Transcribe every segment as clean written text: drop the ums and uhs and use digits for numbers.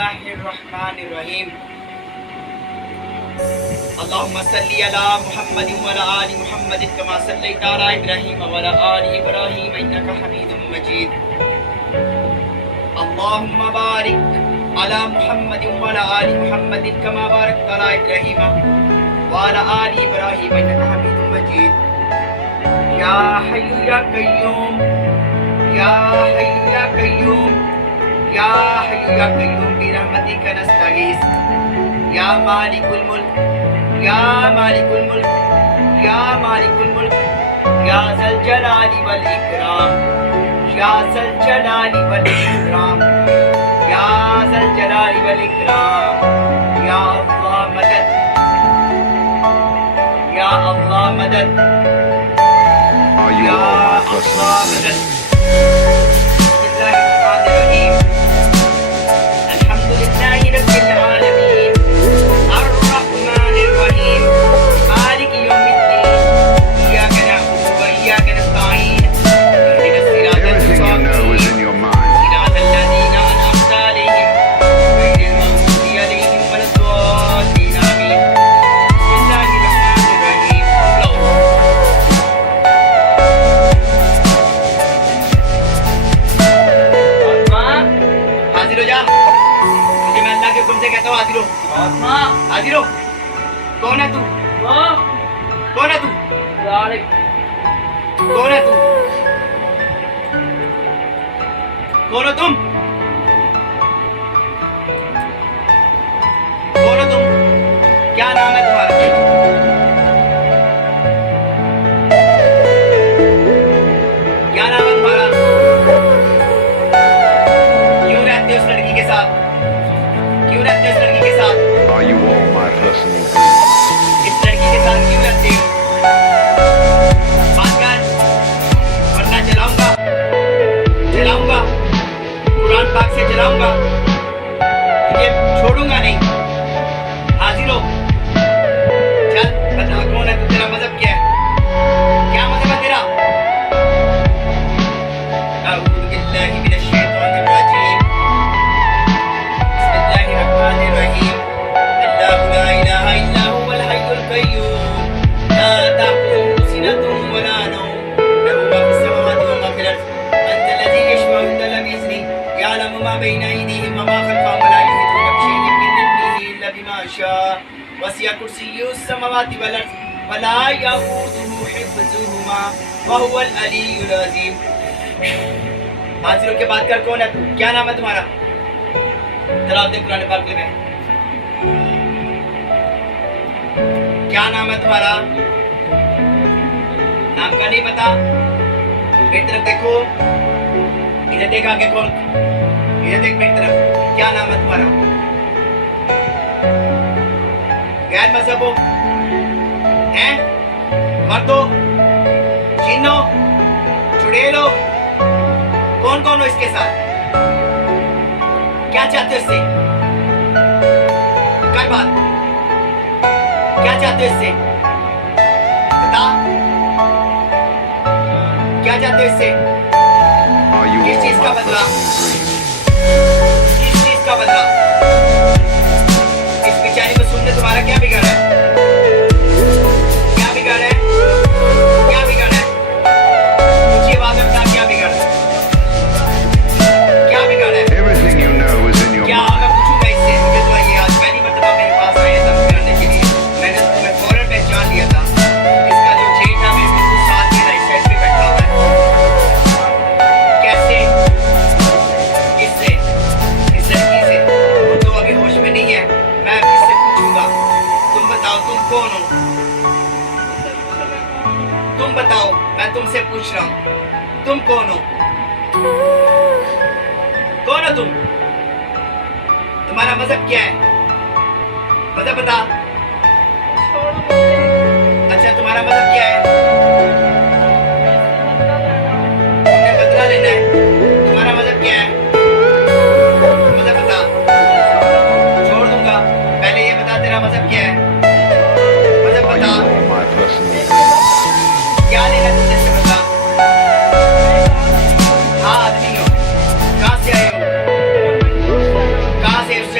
बिस्मिल्लाहिर्रहमानिर्रहीम। अल्लाहुम्मा सल्ली अला मुहम्मद व अला आलि मुहम्मद कमा सल्लैता अला इब्राहीम व अला आलि इब्राहीम इन्नका हमीदुम मजीद। अल्लाहुम्मा बारिक अला मुहम्मद व अला आलि मुहम्मद कमा बारकता अला इब्राहीम व अला आलि इब्राहीम इन्नका हमीदुम मजीद। या हय्यु या कय्यूम, या हय्यु या कय्यूम, या हय्यु या कय्यूम बिरहमतिका नस्तगीस। या मालिकुल मुल्क, या मालिकुल मुल्क, या मालिकुल मुल्क, या ज़ल जलाली वल इकराम, या ज़ल जलाली वल इकराम, या ज़ल जलाली वल इकराम। या अल्लाह मदद, या अल्लाह मदद, या अल्लाह मदद। हाजिर हो। कौन है तू? कौन है तू? कौन है तू? कौन हो तुम? कौन हो तुम? क्या नाम है तुम्हारा? क्या नाम है तुम्हारा? क्यों रहते हो उस लड़की के साथ? क्यों रहते हो इस लड़की के साथ? Are you all my personal friends? इस लड़की के साथ क्यों रहते हो? बात कर, वरना जलाऊंगा, जलाऊंगा, कुरान पाक से जलाऊंगा, तुझे छोड़ूंगा नहीं। हाजिर हो, चल बता कौन है तू, तेरा मजहब क्या है? क्या मजहब है तेरा? अऊज़ु बिल्लाहि मिनश शैतानिर रजीम। बिस्मिल्लाहिर्रहमानिर्रहीम। अल्लाहु ला इलाहा इल्ला हुवल हय्युल कय्यूम, ला ताखुज़ुहु सिनतुन व ला नौम, लहु मा फिस समावाति व मा फिल अर्ज़, अन्तल्लज़ी यशफ़अु इंदहु बिइज़निहि, यअलमु मा बैना अयदीहिम व मा खल्फ़हum व ला युहीतूना बिशैइन मिन इल्मिहि इल्ला बिमा शाअ, वसिअ कुर्सिय्युहु समावाति वल अर्ज़ व ला यऊदुहु हिफ्ज़ुहुमा व हुवल अलिय्युल अज़ीम। हाजिर होके बात कर, कौन है तू? क्या नाम है तुम्हारा? तिलावत कुरान पाक में क्या नाम है तुम्हारा? नाम का नहीं पता? मेरी तरफ देखो, इधर देख, आगे कौन? इधर देख मेरी तरफ। क्या नाम है तुम्हारा? गैर मजहब हो? हैं? मर्द हो? जिन हो? चुड़ैल हो? कौन कौन हो इसके साथ? क्या चाहते हो इससे? कर बात, क्या चाहते हो इससे? बता, क्या चाहते हो इससे? Are you किस all चीज का my बदला? personal friends? किस चीज का बदला? इस बेचारी को सुनने तुम्हारा क्या बिगाड़ा है? क्या बिगाड़ा है? क्या बिगाड़ा है? मुझे बात में बता, क्या बिगाड़ा है? क्या बिगाड़ा है? Everything you know is in your क्या mind. मैं पूछूंगा इससे? मुझे तो ये आज पहली मर्तबा मेरे पास आया था कराने के लिए। मैं फौरन पहचान लिया था, इसका जो जेठ है मेरे बिल्कुल साथ में राइट साइड पे बैठा हुआ है। कैसे? किससे? इस लड़की से। वो तो अभी होश में नहीं है, मैं इससे पूछूंगा। तुम बताओ, तुम कौन हो? तुम बताओ, मैं तुमसे पूछ रहा हूँ, तुम कौन हो? कौन हो तुम? तुम्हारा मजहब क्या है? मजहब बता। अच्छा, तुम्हारा मजहब क्या है? तुमने बदला लेना है। तुम्हारा मजहब क्या है? मजहब बता, छोड़ दूंगा। पहले ये बता, तेरा मजहब क्या है? मजहब Are you बता, all my personal friends? क्या लेना तुझे से? बता। हाँ, आदमी हो। कहाँ से आए हो? कहाँ से? उससे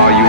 Are you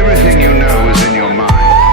Everything you know is in your mind.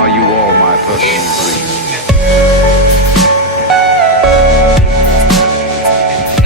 Are you all my personal dreams?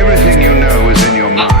Everything you know is in your mind.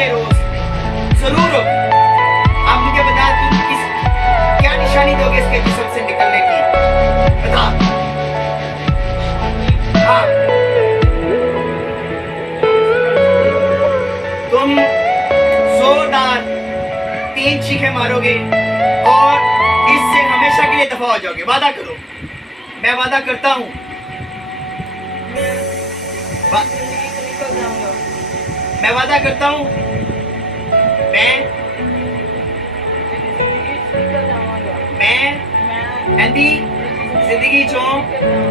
के रोज जरूर होगी। अब मुझे बता तुम क्या निशानी दोगे इसके जिस्म से निकलने की, बता। हाँ, तुम जोरदार 3 चीखें मारोगे और इससे हमेशा के लिए दफा हो जाओगे। वादा करो। मैं वादा करता हूँ। मैं वादा करता हूँ। मैं एंदी जिंदगी चो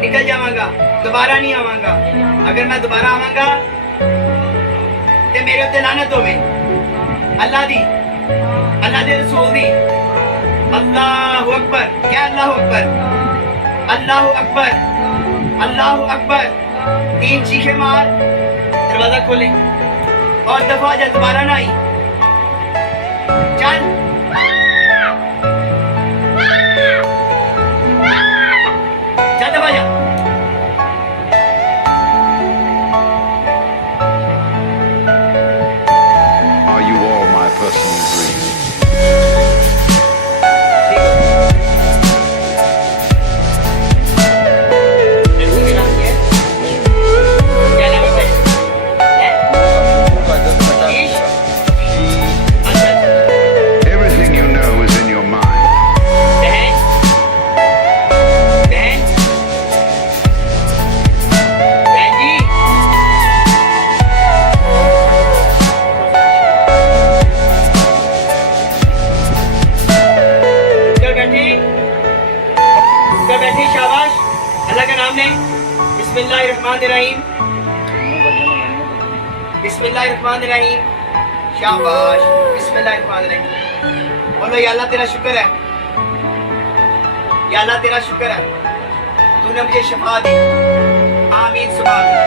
निकल जावांगा, दोबारा नहीं आवांगा। अगर मैं दोबारा आवांगा ते मेरे उत्ते लानत होवे, अल्लाह दी, अल्लाह दे रसूल दी। अल्लाहु अकबर। क्या अल्लाहु अकबर? अल्लाहु अकबर, अल्लाहु अकबर। 3 चीखें मार, दरवाजा खोले और दफा जा, दोबारा ना आई। चल चल, दफा जा। Are you all my personal dreams? Everything you know is in your mind. बैठी, शाबाश। अल्लाह का नाम लें। बिस्मिल्लाहिर्रहमानिर्रहीम, बिस्मिल्लाहिर्रहमानिर्रहीम। शाबाश, बिस्मिल्लाहिर्रहमानिर्रहीम। बोलो या अल्लाह तेरा शुक्र है, या अल्लाह तेरा शुक्र है, तूने मुझे शफा दी। आमीन सुभान अल्लाह।